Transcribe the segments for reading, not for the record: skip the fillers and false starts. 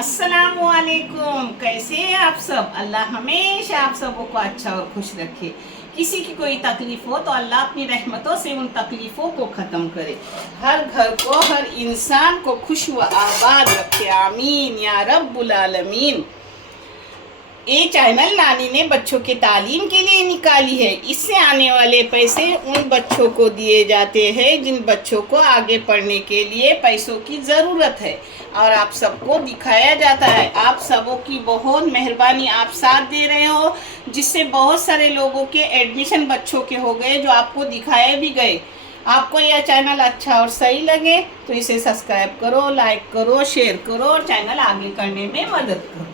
अस्सलामुअलैकुम। कैसे हैं आप सब? अल्लाह हमेशा आप सबों को अच्छा और खुश रखे। किसी की कोई तकलीफ हो तो अल्लाह अपनी रहमतों से उन तकलीफ़ों को ख़त्म करे। हर घर को, हर इंसान को खुश व आबाद रखे। आमीन या रब्बुल आलमीन। ये चैनल नानी ने बच्चों के तालीम के लिए निकाली है। इससे आने वाले पैसे उन बच्चों को दिए जाते हैं जिन बच्चों को आगे पढ़ने के लिए पैसों की ज़रूरत है, और आप सबको दिखाया जाता है। आप सबों की बहुत मेहरबानी, आप साथ दे रहे हो, जिससे बहुत सारे लोगों के एडमिशन बच्चों के हो गए, जो आपको दिखाए भी गए। आपको यह चैनल अच्छा और सही लगे तो इसे सब्सक्राइब करो, लाइक करो, शेयर करो और चैनल आगे करने में मदद करो।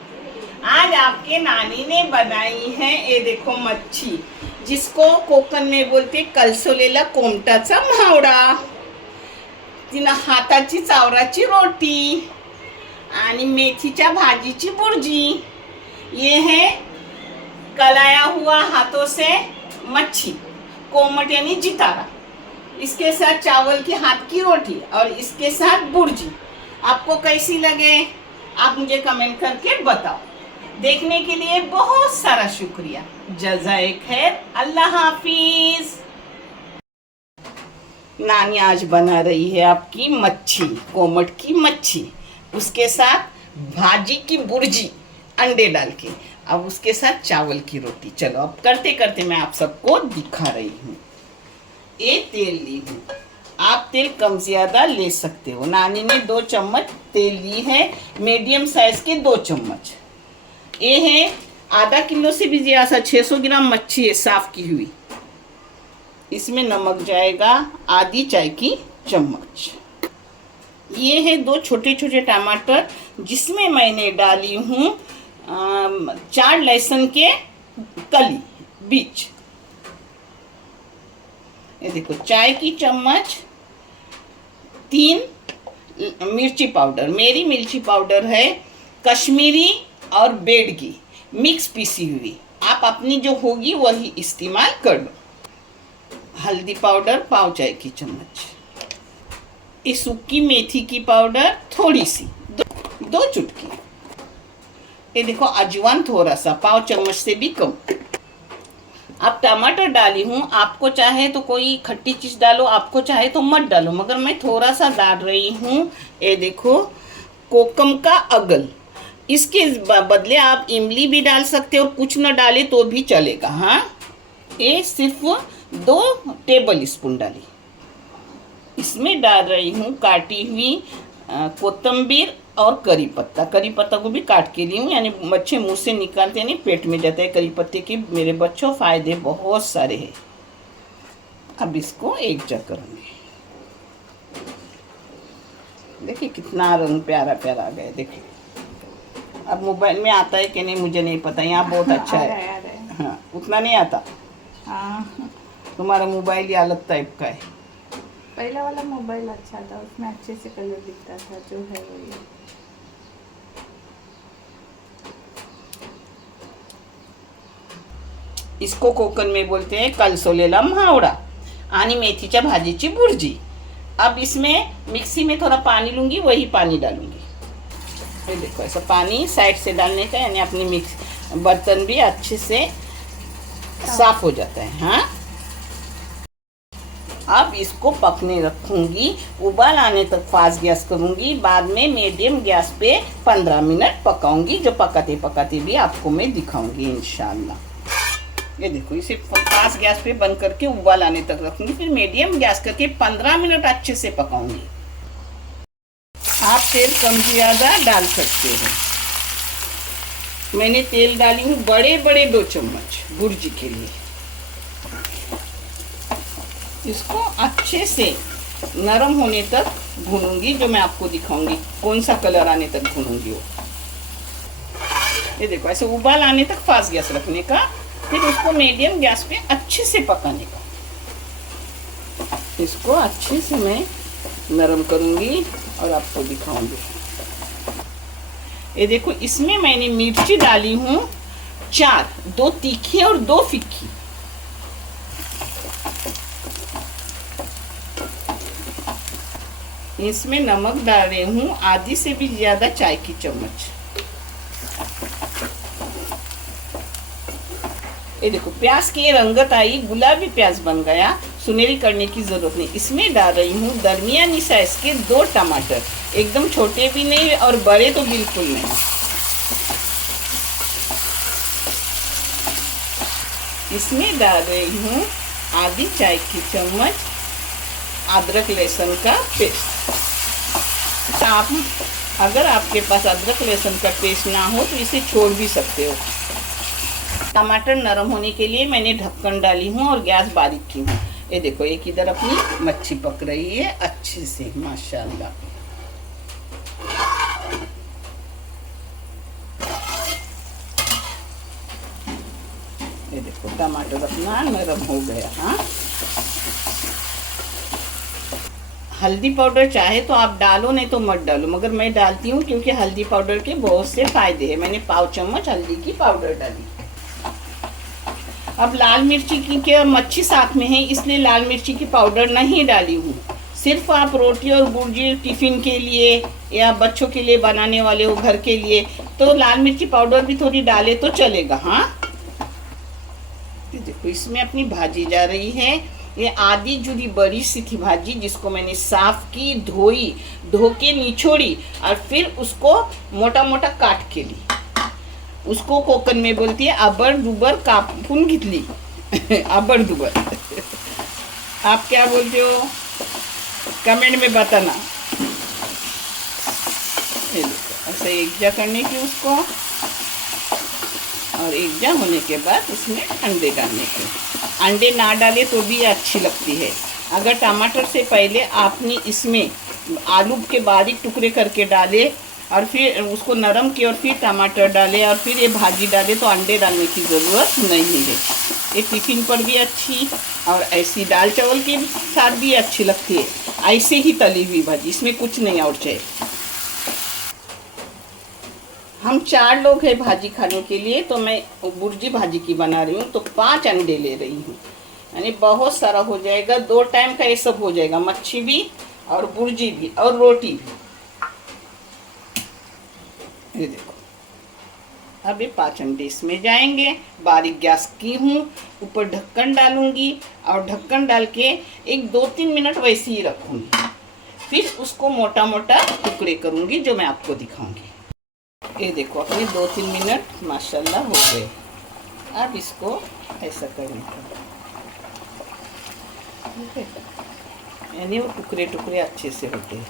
आज आपके नानी ने बनाई है, ये देखो, मच्छी, जिसको कोकण में बोलते कलसोलेला कोमटाचा म्हावडा, तिनं हाताची चावराची रोटी आणि मेथीच्या भाजीची बुर्जी। ये है कलाया हुआ हाथों से मच्छी, कोमट यानी जितारा। इसके साथ चावल की हाथ की रोटी और इसके साथ बुर्जी। आपको कैसी लगे आप मुझे कमेंट करके बताओ। देखने के लिए बहुत सारा शुक्रिया। जज़ाए खैर। अल्लाह हाफिज। नानी आज बना रही है आपकी मच्छी, कोमट की मच्छी, उसके साथ भाजी की बुर्जी अंडे डाल के, अब उसके साथ चावल की रोटी। चलो अब करते करते मैं आप सबको दिखा रही हूँ। ये तेल ली हूँ, आप तेल कम ज़्यादा ले सकते हो। नानी ने 2 चम्मच तेल ली है, मीडियम साइज के 2 चम्मच। ये है आधा किलो से भी ज़्यादा, 600 ग्राम मच्छी है साफ़ की हुई। इसमें नमक जाएगा आधी चाय की चम्मच। ये है 2 छोटे छोटे टमाटर, जिसमें मैंने डाली हूँ 4 लहसुन के कली बीज। ये देखो, चाय की चम्मच 3 मिर्ची पाउडर। मेरी मिर्ची पाउडर है कश्मीरी और बेडगी मिक्स पीसी हुई। आप अपनी जो होगी वही इस्तेमाल कर लो। हल्दी पाउडर पाव चाय की चम्मच। इस सूखी मेथी की पाउडर थोड़ी सी, 2 चुटकी। ये देखो, अजवाइन थोड़ा सा, पाव चम्मच से भी कम। अब टमाटर डाली हूँ, आपको चाहे तो कोई खट्टी चीज़ डालो, आपको चाहे तो मत डालो, मगर मैं थोड़ा सा डाल रही हूँ। ये देखो, कोकम का अगल। इसके बदले आप इमली भी डाल सकते हो, कुछ न डाले तो भी चलेगा। हाँ, ये सिर्फ 2 टेबल स्पून डाली। इसमें डाल रही हूँ काटी हुई कोतंबीर और करी पत्ता। करी पत्ता को भी काट के ली हूँ, यानी बच्चे मुंह से निकालते नहीं, पेट में जाता है। करी पत्ते के मेरे बच्चों फ़ायदे बहुत सारे हैं। अब इसको एक जगह करूँगी। देखिए कितना रंग प्यारा प्यारा आ गया। देखिए, अब मोबाइल में आता है कि नहीं मुझे नहीं पता, यहाँ बहुत अच्छा है। हाँ, उतना नहीं आता। हाँ, तुम्हारा मोबाइल ही अलग टाइप का है। पहला वाला मोबाइल अच्छा था, उसमें अच्छे से कलर दिखता था, जो है वही। इसको कोकण में बोलते हैं कलसोलेला म्हावडा आणि मेथीच्या भाजीची बुर्जी। अब इसमें मिक्सी में थोड़ा पानी लूँगी, वही पानी डालूँगी। ये देखो, ऐसा पानी साइड से डालने का, यानी अपनी मिक्स बर्तन भी अच्छे से साफ हो जाता है। हाँ, अब इसको पकने रखूँगी, उबाल आने तक फास्ट गैस करूँगी। बाद में मीडियम गैस पे 15 मिनट पकाऊँगी, जो पकाते पकाते भी आपको मैं दिखाऊँगी इंशाल्लाह। ये देखो, इसे फास्ट गैस पे बंद करके उबाल आने तक रखूँगी, फिर मीडियम गैस करके 15 मिनट अच्छे से पकाऊँगी। आप तेल कम ज़्यादा डाल सकते हैं। मैंने तेल डाली हूँ बड़े बड़े 2 चम्मच बुर्जी के लिए। इसको अच्छे से नरम होने तक भूनूंगी, जो मैं आपको दिखाऊंगी कौन सा कलर आने तक भूनूंगी वो। ये देखो, ऐसे उबाल आने तक फास्ट गैस रखने का, फिर उसको मीडियम गैस पे अच्छे से पकाने का। इसको अच्छे से मैं नरम करूंगी और आपको दिखाऊंगी। ये देखो, इसमें मैंने मिर्ची डाली हूँ 4, 2 तीखी और 2 फीकी। इसमें नमक डाल रही हूँ आधी से भी ज़्यादा चाय की चम्मच। ये देखो प्याज की रंगत आई, गुलाबी प्याज बन गया, सुनहरी करने की जरूरत नहीं। इसमें डाल रही हूँ दरमियानी साइज के 2 टमाटर, एकदम छोटे भी नहीं और बड़े तो बिल्कुल नहीं। इसमें डाल रही हूँ आधी चाय की चम्मच अदरक लहसुन का पेस्ट। आप अगर आपके पास अदरक लहसुन का पेस्ट ना हो तो इसे छोड़ भी सकते हो। टमाटर नरम होने के लिए मैंने ढक्कन डाली हूँ और गैस बारीक की हूँ। ये देखो एक इधर अपनी मच्छी पक रही है अच्छे से माशाल्लाह। ये देखो टमाटर अपना नरम हो गया। हाँ, हल्दी पाउडर चाहे तो आप डालो, नहीं तो मत डालो, मगर मैं डालती हूँ क्योंकि हल्दी पाउडर के बहुत से फायदे हैं। मैंने पाव चम्मच हल्दी की पाउडर डाली। अब लाल मिर्ची की क्या मच्छी साथ में है इसलिए लाल मिर्ची की पाउडर नहीं डाली हूँ। सिर्फ आप रोटी और भुर्जी टिफिन के लिए या बच्चों के लिए बनाने वाले हो घर के लिए तो लाल मिर्ची पाउडर भी थोड़ी डाले तो चलेगा। हाँ, देखो इसमें अपनी भाजी जा रही है। ये आधी जुड़ी बड़ी सी थी भाजी जिसको मैंने साफ की, धोई, धो के निचोड़ी और फिर उसको मोटा मोटा काट के ली। उसको कोकण में बोलती है अबर दुबर कापून घेतली। अबर दुबर आप क्या बोलते हो कमेंट में बताना। ऐसे एकजा करने की उसको, और एकजा होने के बाद इसमें अंडे डालने के। अंडे ना डाले तो भी अच्छी लगती है। अगर टमाटर से पहले आपने इसमें आलू के बारीक टुकड़े करके डाले और फिर उसको नरम किए और फिर टमाटर डाले और फिर ये भाजी डाले तो अंडे डालने की ज़रूरत नहीं है। ये टिफिन पर भी अच्छी और ऐसी दाल चावल के साथ भी अच्छी लगती है। ऐसे ही तली हुई भाजी, इसमें कुछ नहीं और चाहिए। हम 4 लोग हैं भाजी खाने के लिए तो मैं भुर्जी भाजी की बना रही हूँ तो 5 अंडे ले रही हूँ, यानी बहुत सारा हो जाएगा। 2 टाइम का ये सब हो जाएगा, मच्छी भी और भुर्जी भी और रोटी भी। ये देखो अब ये 5 अंडे इसमें जाएंगे। बारीक गैस की हूँ, ऊपर ढक्कन डालूंगी और ढक्कन डाल के एक 2-3 मिनट वैसे ही रखूँगी। फिर उसको मोटा मोटा टुकड़े करूँगी जो मैं आपको दिखाऊँगी। ये देखो अपने 2-3 मिनट माशाल्लाह हो गए। अब इसको ऐसा करने का, यानी वो टुकड़े टुकड़े अच्छे से होते हैं।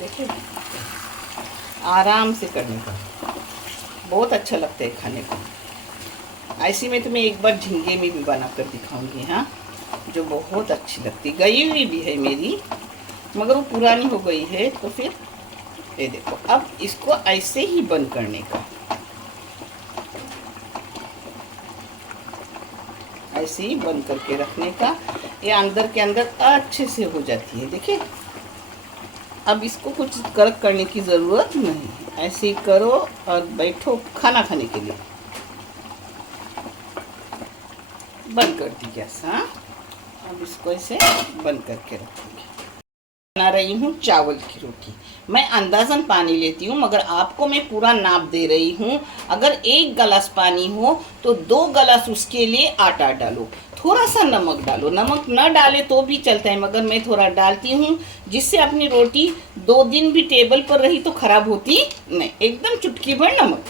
देखिए आराम से करने का बहुत अच्छा लगता है खाने को। ऐसी में तो मैं एक बार झींगे में भी बना कर दिखाऊंगी। हाँ, जो बहुत अच्छी लगती, गई हुई भी है मेरी मगर वो पुरानी हो गई है। तो फिर ये देखो अब इसको ऐसे ही बंद करने का, ऐसे ही बंद करके रखने का। ये अंदर के अंदर अच्छे से हो जाती है। देखिए अब इसको कुछ कड़क करने की ज़रूरत नहीं, ऐसे ही करो और बैठो खाना खाने के लिए। बंद कर दी गैस। हाँ, अब इसको ऐसे बंद करके रखूँगी। बना रही हूँ चावल की रोटी। मैं अंदाज़न पानी लेती हूँ मगर आपको मैं पूरा नाप दे रही हूँ। अगर 1 गिलास पानी हो तो 2 गिलास उसके लिए आटा डालो, थोड़ा सा नमक डालो। नमक न डाले तो भी चलता है मगर मैं थोड़ा डालती हूँ जिससे अपनी रोटी 2 दिन भी टेबल पर रही तो ख़राब होती नहीं। एकदम चुटकी भर नमक।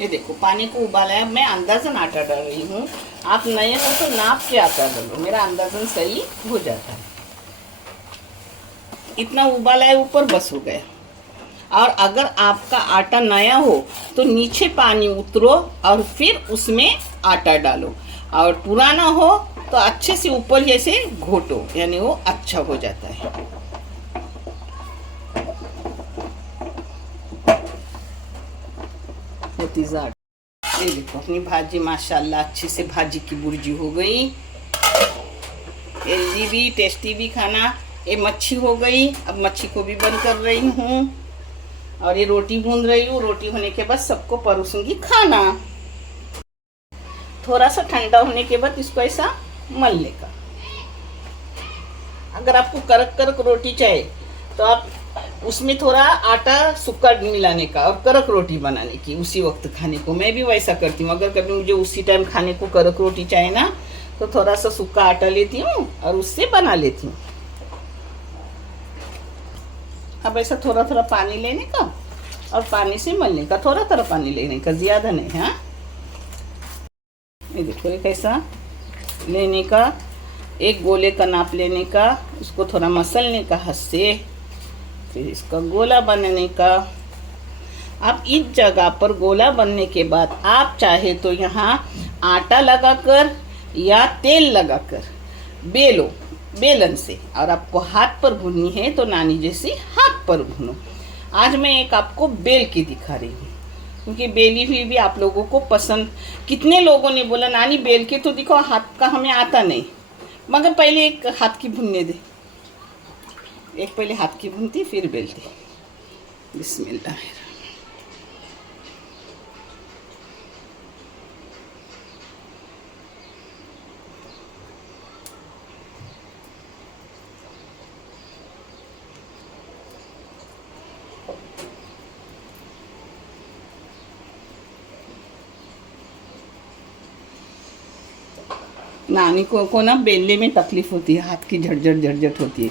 ये देखो पानी को उबाला है, मैं अंदाज़न आटा डाल रही हूँ। आप नए हो तो नाप के आटा डालो, मेरा अंदाज़न सही हो जाता है। इतना उबाला है ऊपर बस हो गया। और अगर आपका आटा नया हो तो नीचे पानी उतरो और फिर उसमें आटा डालो, और पुराना हो तो अच्छे से ऊपर जैसे घोटो, यानी वो अच्छा हो जाता है। ये देखो अपनी भाजी माशाल्लाह अच्छे से भाजी की भुर्जी हो गई। हेल्दी भी टेस्टी भी खाना। ये मच्छी हो गई। अब मच्छी को भी बंद कर रही हूँ और ये रोटी भून रही हूँ। रोटी होने के बाद सबको परोसूंगी खाना। थोड़ा सा ठंडा होने के बाद इसको ऐसा मलने का। अगर आपको कड़क कड़क रोटी चाहिए तो आप उसमें थोड़ा आटा सूखा मिलाने का और कड़क रोटी बनाने की उसी वक्त खाने को। मैं भी वैसा करती हूँ। अगर कभी मुझे उसी टाइम खाने को कड़क रोटी चाहिए ना तो थोड़ा सा सूखा आटा लेती हूँ और उससे बना लेती हूँ। अब ऐसा थोड़ा थोड़ा पानी लेने का और पानी से मलने का, थोड़ा थोड़ा पानी लेने का, ज़्यादा नहीं। हाँ, ये देखो एक ऐसा लेने का, एक गोले का नाप लेने का, उसको थोड़ा मसलने का हाथ से, फिर इसका गोला बनाने का। अब इस जगह पर गोला बनने के बाद आप चाहे तो यहाँ आटा लगाकर या तेल लगाकर बेलो बेलन से, और आपको हाथ पर भूननी है तो नानी जैसी हाथ पर भूनो। आज मैं एक आपको बेल के दिखा रही हूँ क्योंकि बेली हुई भी आप लोगों को पसंद। कितने लोगों ने बोला नानी बेल के तो दिखो, हाथ का हमें आता नहीं। मगर पहले एक हाथ की भूनने दे, एक पहले हाथ की भूनती फिर बेलती। बिस्मिल्लाह। नानी को ना बेलने में तकलीफ़ होती है, हाथ की झटझट झटझट होती है।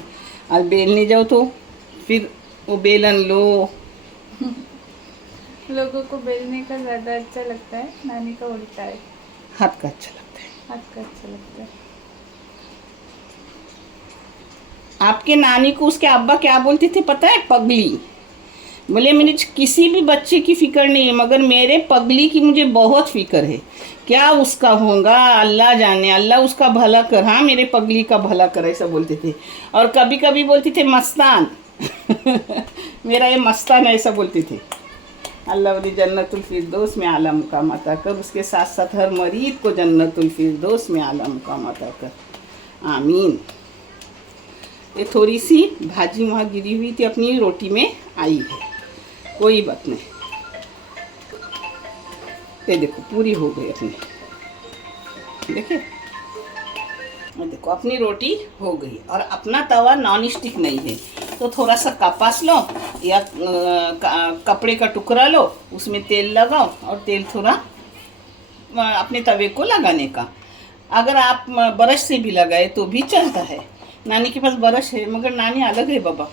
और बेलने जाओ तो फिर वो बेलन लो। लोगों को बेलने का ज़्यादा अच्छा लगता है, नानी का उल्टा है, हाथ का अच्छा लगता है। हाथ का अच्छा लगता है। आपके नानी को उसके अब्बा क्या बोलते थे पता है? पगली। बोले मुझे किसी भी बच्चे की फिक्र नहीं है मगर मेरे पगली की मुझे बहुत फिक्र है। क्या उसका होगा अल्लाह जाने, अल्लाह उसका भला कर। हाँ, मेरे पगली का भला कर, ऐसा बोलते थे। और कभी कभी बोलते थे मस्तान। मेरा ये मस्तान, ऐसा बोलते थे। अल्लाह उन्हें जन्नतुल फिरदौस में आला मुकाम अता कर, उसके साथ साथ हर मरीद को जन्नतुल फिरदौस में आला मुकाम अता कर, आमीन। ये थोड़ी सी भाजी वहाँ गिरी हुई थी, अपनी रोटी में आई है, कोई बात नहीं। ये देखो पूरी हो गई अपनी, देखिए देखो अपनी रोटी हो गई। और अपना तवा नॉन स्टिक नहीं है तो थोड़ा सा कपास लो या कपड़े का टुकड़ा लो, उसमें तेल लगाओ और तेल थोड़ा अपने तवे को लगाने का। अगर आप ब्रश से भी लगाए तो भी चलता है। नानी के पास ब्रश है मगर नानी अलग है बाबा,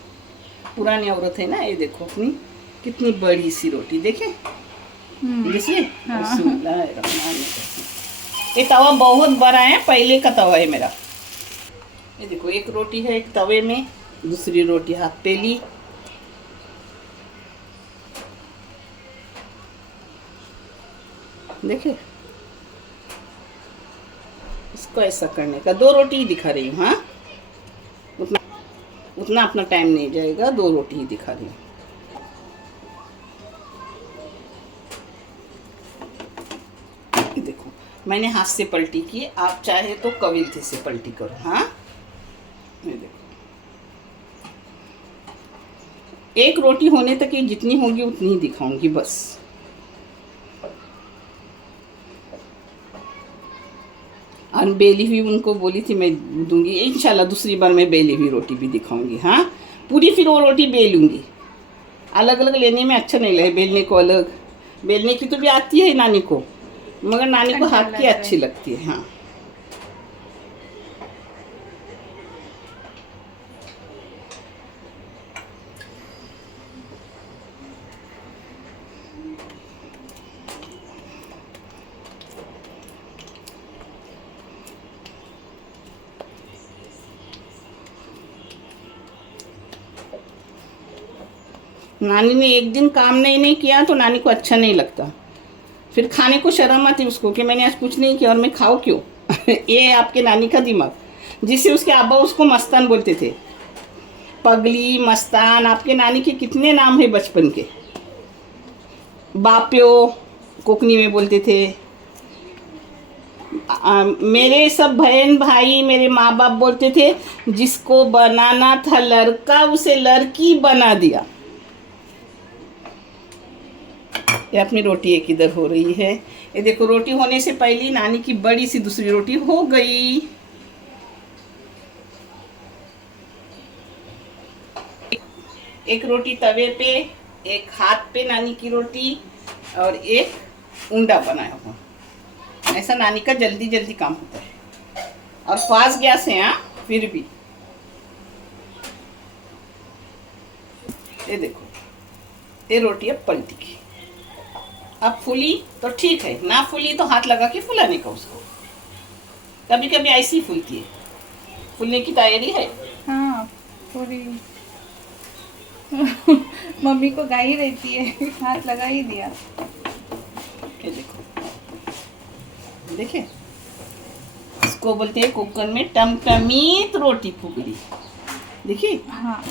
पुरानी औरत है ना। ये देखो अपनी कितनी बड़ी सी रोटी, देखे देखिए। ये तवा बहुत बड़ा है, पहले का तवा है मेरा। ये देखो एक रोटी है एक तवे में, दूसरी रोटी हाथ पे ली। देखिए इसको ऐसा करने का। दो रोटी ही दिखा रही हूँ। हाँ, उतना अपना टाइम नहीं जाएगा, दो रोटी ही दिखा रही हूँ। देखो मैंने हाथ से पलटी की, आप चाहे तो कविल्थे से पलटी करो। हाँ, ये देखो एक रोटी होने तक ये जितनी होगी उतनी ही दिखाऊंगी बस। और बेली हुई उनको बोली थी मैं दूंगी इंशाल्लाह, दूसरी बार मैं बेली हुई रोटी भी दिखाऊंगी। हाँ, पूरी फिर वो रोटी बेलूंगी। अलग अलग लेने में अच्छा नहीं लगे, बेलने को अलग, बेलने की तो भी आती है नानी को मगर नानी को हाथ की अच्छी लगती है। हाँ, नानी ने एक दिन काम नहीं किया तो नानी को अच्छा नहीं लगता, फिर खाने को शर्म आती उसको कि मैंने आज कुछ नहीं किया और मैं खाऊं क्यों। ये आपके नानी का दिमाग, जिससे उसके अब्बा उसको मस्तान बोलते थे। पगली, मस्तान, आपके नानी के कितने नाम है बचपन के। बाप्यो कोकनी में बोलते थे। मेरे सब बहन भाई, मेरे माँ बाप बोलते थे जिसको बनाना था लड़का उसे लड़की बना दिया। ये अपनी रोटी एक इधर हो रही है। ये देखो रोटी होने से पहले नानी की बड़ी सी दूसरी रोटी हो गई। एक रोटी तवे पे, एक हाथ पे नानी की रोटी, और एक उंडा बनाया हुआ। ऐसा नानी का जल्दी जल्दी काम होता है, और फास्ट गैस है। हाँ, फिर भी ये देखो, ये रोटी अब पलटी की। अब फूली तो ठीक है, ना फूली तो हाथ लगा के फुलाने का उसको। कभी कभी ऐसी फूलती है, फूलने की तैयारी है। हाँ पूरी मम्मी को गाई रहती है, हाथ लगा ही दिया। ये देखो, देखिए, इसको बोलते हैं कुकर में टमटमीत रोटी फूकली। देखिए, हाँ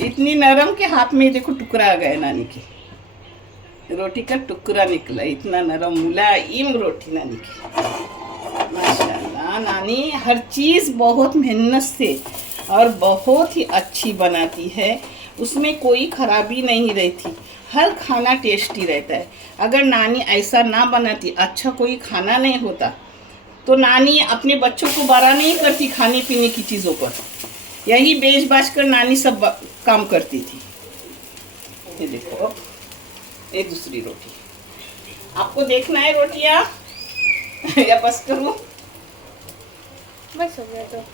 इतनी नरम के हाथ में देखो टुकड़ा आ गया नानी के, रोटी का टुकड़ा निकला। इतना नरम मुलायम रोटी नानी की। माशाल्लाह, नानी हर चीज़ बहुत मेहनत से और बहुत ही अच्छी बनाती है, उसमें कोई खराबी नहीं रहती। हर खाना टेस्टी रहता है। अगर नानी ऐसा ना बनाती, अच्छा कोई खाना नहीं होता, तो नानी अपने बच्चों को बड़ा नहीं करती खाने पीने की चीज़ों पर। यही बेच बाच कर नानी सब काम करती थी। ये देखो, ये दूसरी रोटी। आपको देखना है रोटियाँ या बस करूँ? बस हो गया तो।